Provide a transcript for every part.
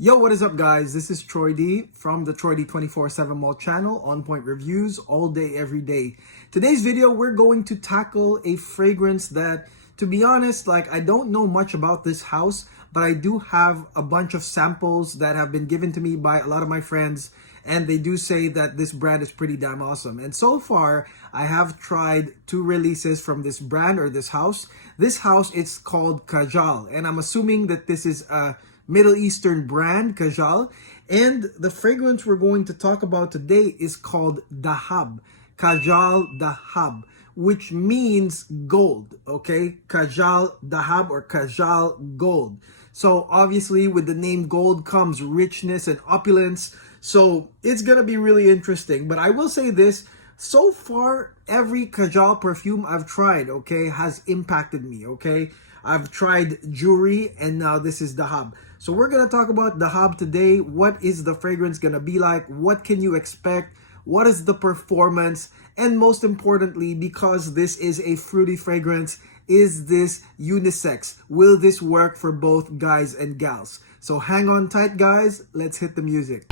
Yo, what is up, guys? This is Troy D from the Troy D 24/7 Mall channel, on point reviews all day, every day. Today's video, we're going to tackle a fragrance that, to be honest, I don't know much about this house, but I do have a bunch of samples that have been given to me by a lot of my friends, and they do say that this brand is pretty damn awesome. And so far, I have tried 2 releases from this brand or this house. This house, it's called Kajal, and I'm assuming that this is a Middle Eastern brand, Kajal. And the fragrance we're going to talk about today is called Dahab. Kajal Dahab, which means gold, okay? Kajal Dahab or Kajal Gold. So obviously with the name gold comes richness and opulence. So it's gonna be really interesting. But I will say this, so far every Kajal perfume I've tried, okay, has impacted me, okay? I've tried Joorie and now this is Dahab. So we're going to talk about Dahab today. What is the fragrance going to be like? What can you expect? What is the performance? And most importantly, because this is a fruity fragrance, is this unisex? Will this work for both guys and gals? So hang on tight, guys. Let's hit the music.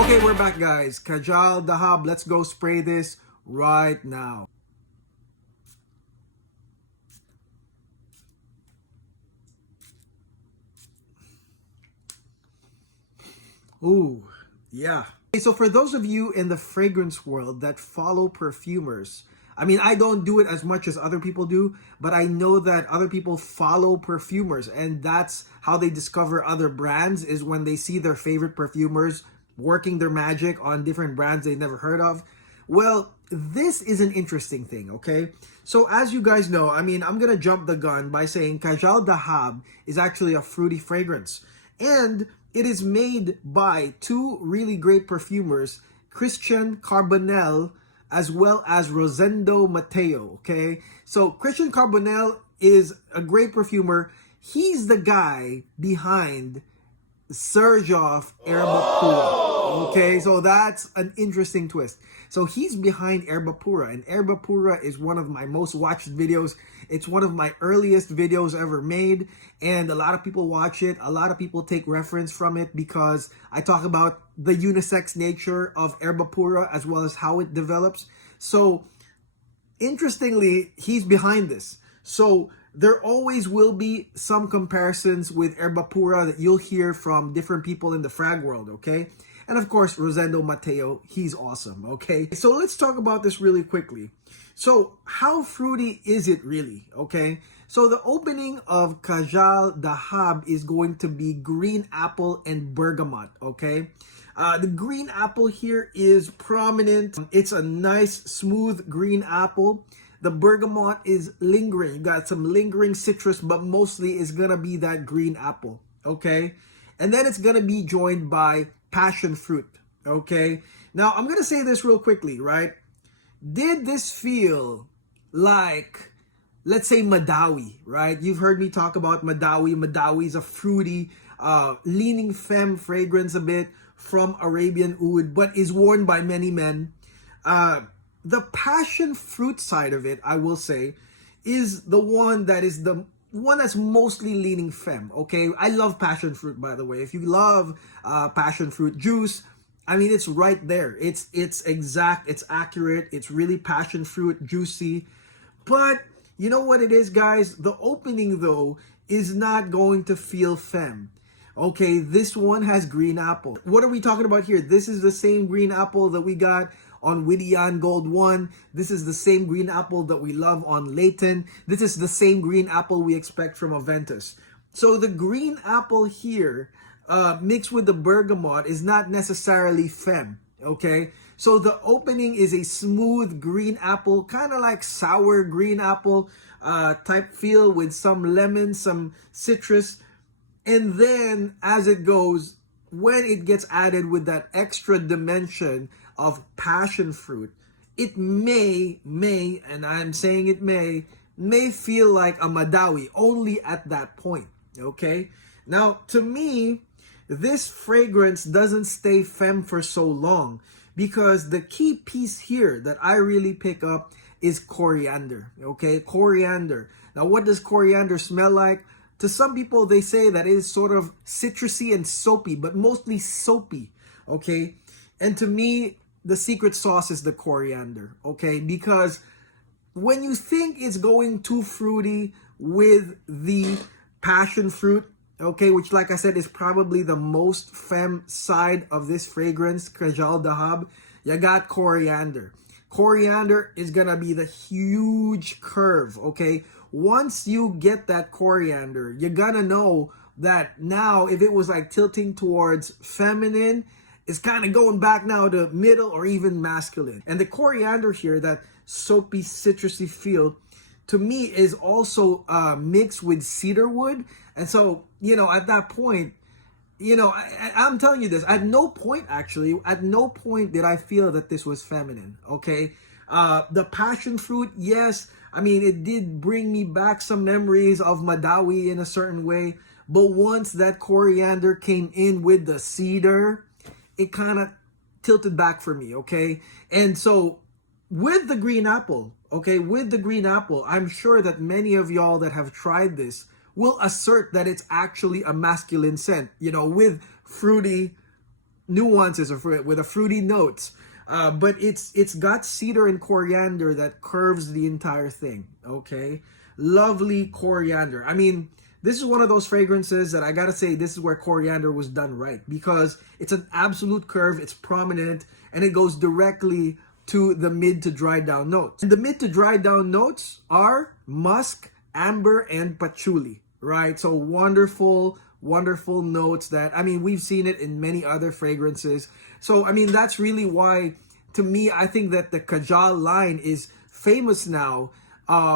Okay, we're back, guys. Kajal Dahab, let's go spray this right now. Ooh, yeah. Okay, so for those of you in the fragrance world that follow perfumers, I mean, I don't do it as much as other people do, but I know that other people follow perfumers, and that's how they discover other brands, is when they see their favorite perfumers working their magic on different brands they never heard of. Well, this is an interesting thing, okay? So as you guys know, I mean, I'm gonna jump the gun by saying Kajal Dahab is actually a fruity fragrance. And it is made by 2 really great perfumers, Christian Carbonell as well as Rosendo Mateu, okay? So Christian Carbonell is a great perfumer. He's the guy behind Serjoff Erbapura. Okay, so that's an interesting twist. So he's behind Erbapura, and Erbapura is one of my most watched videos. It's one of my earliest videos ever made, and a lot of people watch it. A lot of people take reference from it because I talk about the unisex nature of Erbapura as well as how it develops. So interestingly, he's behind this. So there always will be some comparisons with Erbapura that you'll hear from different people in the frag world, okay? And of course, Rosendo Mateu, he's awesome, okay? So let's talk about this really quickly. So how fruity is it really, okay? So the opening of Kajal Dahab is going to be green apple and bergamot, okay? The green apple here is prominent. It's a nice, smooth green apple. The bergamot is lingering. You got some lingering citrus, but mostly it's gonna be that green apple, okay? And then it's gonna be joined by passion fruit, okay? Now, I'm gonna say this real quickly, right? Did this feel like, let's say, Madawi, right? You've heard me talk about Madawi. Madawi is a fruity, leaning femme fragrance a bit from Arabian Oud, but is worn by many men. The passion fruit side of it, I will say, is the one that's mostly leaning femme, okay? I love passion fruit, by the way. If you love passion fruit juice, I mean, it's right there. It's exact, it's accurate, it's really passion fruit, juicy. But you know what it is, guys? The opening, though, is not going to feel femme. Okay, this one has green apple. What are we talking about here? This is the same green apple that we got on Widian Gold 1. This is the same green apple that we love on Leighton. This is the same green apple we expect from Aventus. So the green apple here, mixed with the bergamot, is not necessarily femme, okay? So the opening is a smooth green apple, kind of like sour green apple type feel with some lemon, some citrus. And then as it goes, when it gets added with that extra dimension of passion fruit, it may, and I'm saying it may, may feel like a Madawi only at that point, okay? Now, to me, this fragrance doesn't stay femme for so long because the key piece here that I really pick up is coriander, okay? Coriander. Now, what does coriander smell like? To some people, they say that it is sort of citrusy and soapy, but mostly soapy, okay? And to me, the secret sauce is the coriander, okay? Because when you think it's going too fruity with the passion fruit, okay, which like I said is probably the most femme side of this fragrance, Kajal Dahab, you got coriander. Coriander is gonna be the huge curve, okay? Once you get that coriander, you're gonna know that now if it was like tilting towards feminine, it's kind of going back now to middle or even masculine. And the coriander here, that soapy, citrusy feel, to me is also mixed with cedar wood. And so, you know, at that point, you know, I'm telling you this, at no point did I feel that this was feminine, okay? The passion fruit, yes, I mean, it did bring me back some memories of Madawi in a certain way. But once that coriander came in with the cedar, it kind of tilted back for me, okay? And so with the green apple, okay, with the green apple, I'm sure that many of y'all that have tried this will assert that it's actually a masculine scent, you know, with fruity nuances or with a fruity notes. But it's got cedar and coriander that curves the entire thing, okay? Lovely coriander. I mean, this is one of those fragrances that I gotta say, this is where coriander was done right, because it's an absolute curve, it's prominent, and it goes directly to the mid to dry down notes. And the mid to dry down notes are musk, amber, and patchouli, right? So wonderful, wonderful notes that, I mean, we've seen it in many other fragrances. So, I mean, that's really why, to me, I think that the Kajal line is famous now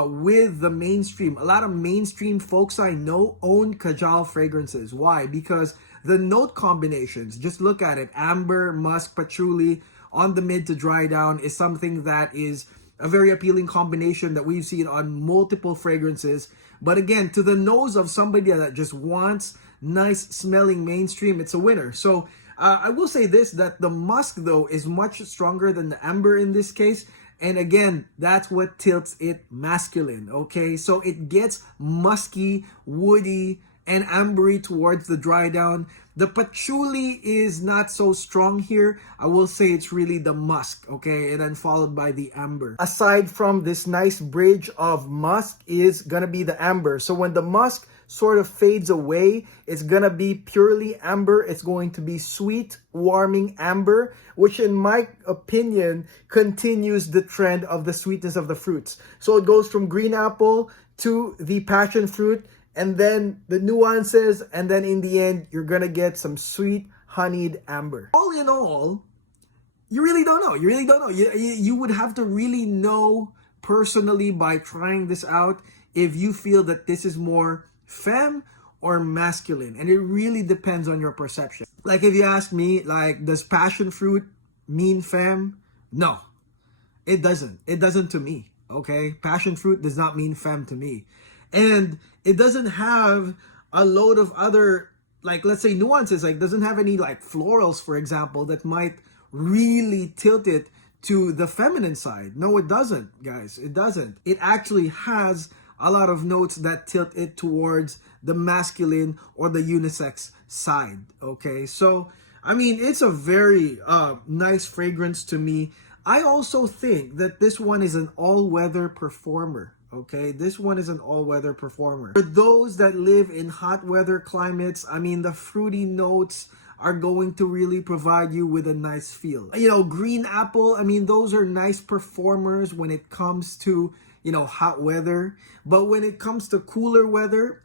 with the mainstream. A lot of mainstream folks I know own Kajal fragrances. Why? Because the note combinations, just look at it, amber, musk, patchouli on the mid to dry down is something that is a very appealing combination that we've seen on multiple fragrances. But again, to the nose of somebody that just wants nice smelling mainstream, it's a winner. So I will say this, that the musk though is much stronger than the amber in this case. And again, that's what tilts it masculine, okay? So it gets musky, woody, and ambery towards the dry down. The patchouli is not so strong here. I will say it's really the musk, okay? And then followed by the amber. Aside from this nice bridge of musk is gonna be the amber. So when the musk sort of fades away, it's gonna be purely amber. It's going to be sweet, warming amber, which in my opinion continues the trend of the sweetness of the fruits. So it goes from green apple to the passion fruit, and then the nuances, and then in the end you're gonna get some sweet honeyed amber. All in all, you really don't know. You would have to really know personally by trying this out if you feel that this is more femme or masculine, and it really depends on your perception. Like if you ask me, like, does passion fruit mean femme? No, it doesn't to me, okay? Passion fruit does not mean femme to me, and it doesn't have a load of other, like, let's say nuances, like doesn't have any like florals, for example, that might really tilt it to the feminine side. No, it doesn't, guys. It doesn't. It actually has a lot of notes that tilt it towards the masculine or the unisex side, okay? So, I mean, it's a very nice fragrance to me. I also think that this one is an all-weather performer, okay? This one is an all-weather performer. For those that live in hot weather climates, I mean, the fruity notes are going to really provide you with a nice feel. You know, green apple, I mean, those are nice performers when it comes to, you know, hot weather. But when it comes to cooler weather,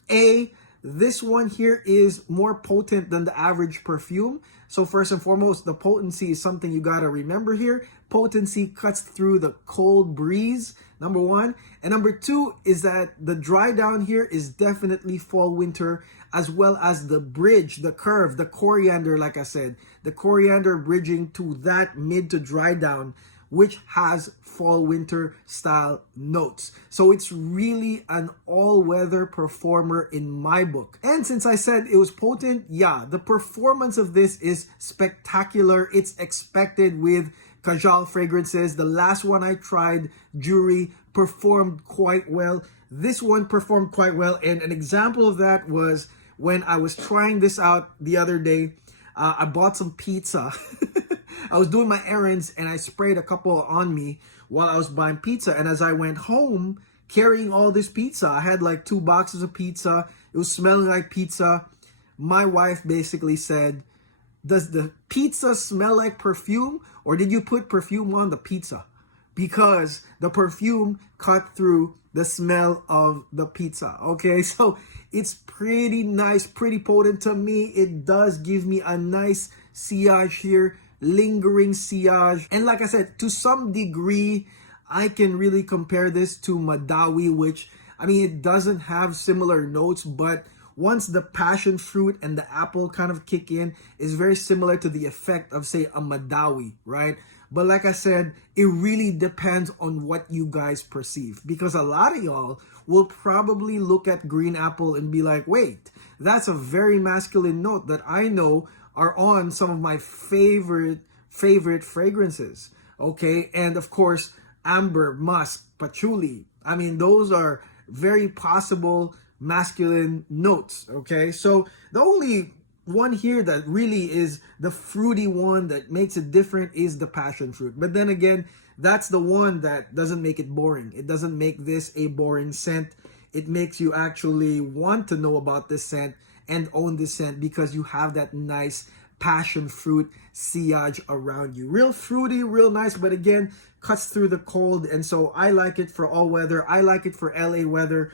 this one here is more potent than the average perfume. So first and foremost, the potency is something you gotta remember here. Potency cuts through the cold breeze, number one. And number two is that the dry down here is definitely fall winter, as well as the bridge, the curve, the coriander, like I said, the coriander bridging to that mid to dry down which has fall winter style notes. So it's really an all-weather performer in my book. And since I said it was potent, yeah, the performance of this is spectacular. It's expected with Kajal fragrances. The last one I tried, Joorie, performed quite well. This one performed quite well, and an example of that was when I was trying this out the other day. I bought some pizza. I was doing my errands and I sprayed a couple on me while I was buying pizza. And as I went home carrying all this pizza, I had like 2 boxes of pizza. It was smelling like pizza. My wife basically said, "Does the pizza smell like perfume, or did you put perfume on the pizza?" Because the perfume cut through the smell of the pizza. Okay, so it's pretty nice, pretty potent to me. It does give me a nice sillage here, lingering sillage. And like I said, to some degree, I can really compare this to Madawi, which, I mean, it doesn't have similar notes, but once the passion fruit and the apple kind of kick in, is very similar to the effect of, say, a Madawi, right? But like I said, it really depends on what you guys perceive, because a lot of y'all will probably look at green apple and be like, wait, that's a very masculine note that I know are on some of my favorite fragrances. Okay, and of course, amber, musk, patchouli. I mean, those are very possible masculine notes. Okay, so the only one here that really is the fruity one that makes it different is the passion fruit. But then again, that's the one that doesn't make it boring. It doesn't make this a boring scent. It makes you actually want to know about this scent and own this scent, because you have that nice passion fruit sillage around you. Real fruity, real nice, but again, cuts through the cold. And so I like it for all weather. I like it for LA weather.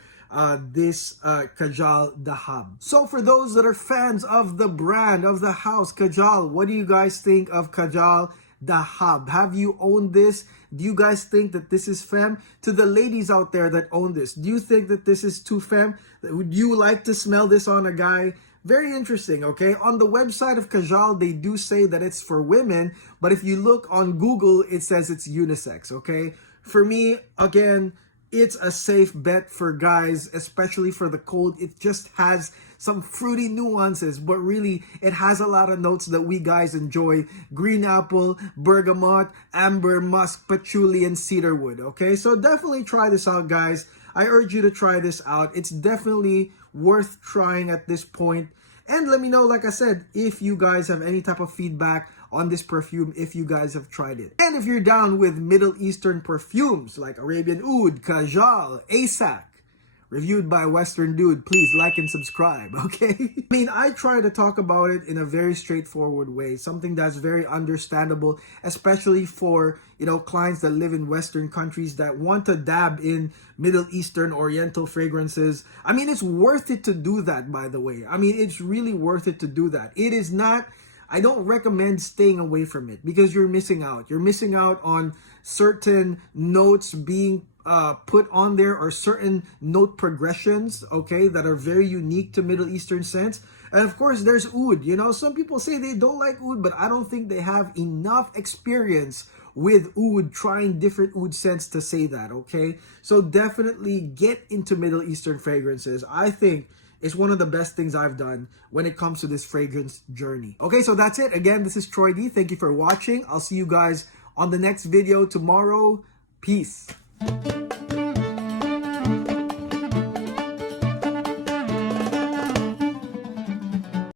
This Kajal Dahab. So for those that are fans of the brand, of the house Kajal, what do you guys think of Kajal Dahab? Have you owned this? Do you guys think that this is femme? To the ladies out there that own this, do you think that this is too femme? Would you like to smell this on a guy? Very interesting, okay? On the website of Kajal, they do say that it's for women, but if you look on Google, it says it's unisex, okay? For me, again, it's a safe bet for guys, especially for the cold. It just has some fruity nuances, but really it has a lot of notes that we guys enjoy. Green apple, bergamot, amber, musk, patchouli, and cedarwood. Okay, so definitely try this out, guys. I urge you to try this out. It's definitely worth trying at this point. And let me know, like I said, if you guys have any type of feedback on this perfume, if you guys have tried it. And if you're down with Middle Eastern perfumes like Arabian Oud, Kajal, Asak, reviewed by a Western dude, please like and subscribe, okay? I mean, I try to talk about it in a very straightforward way, something that's very understandable, especially for, you know, clients that live in Western countries that want to dab in Middle Eastern Oriental fragrances. I mean, it's worth it to do that, by the way. I mean, it's really worth it to do that. It is not, I don't recommend staying away from it, because you're missing out. You're missing out on certain notes being put on there, or certain note progressions, okay, that are very unique to Middle Eastern scents. And of course, there's oud. You know, some people say they don't like oud, but I don't think they have enough experience with oud, trying different oud scents to say that, okay? So definitely get into Middle Eastern fragrances. I think it's one of the best things I've done when it comes to this fragrance journey. Okay, so that's it. Again, this is Troy D. Thank you for watching. I'll see you guys on the next video tomorrow. Peace.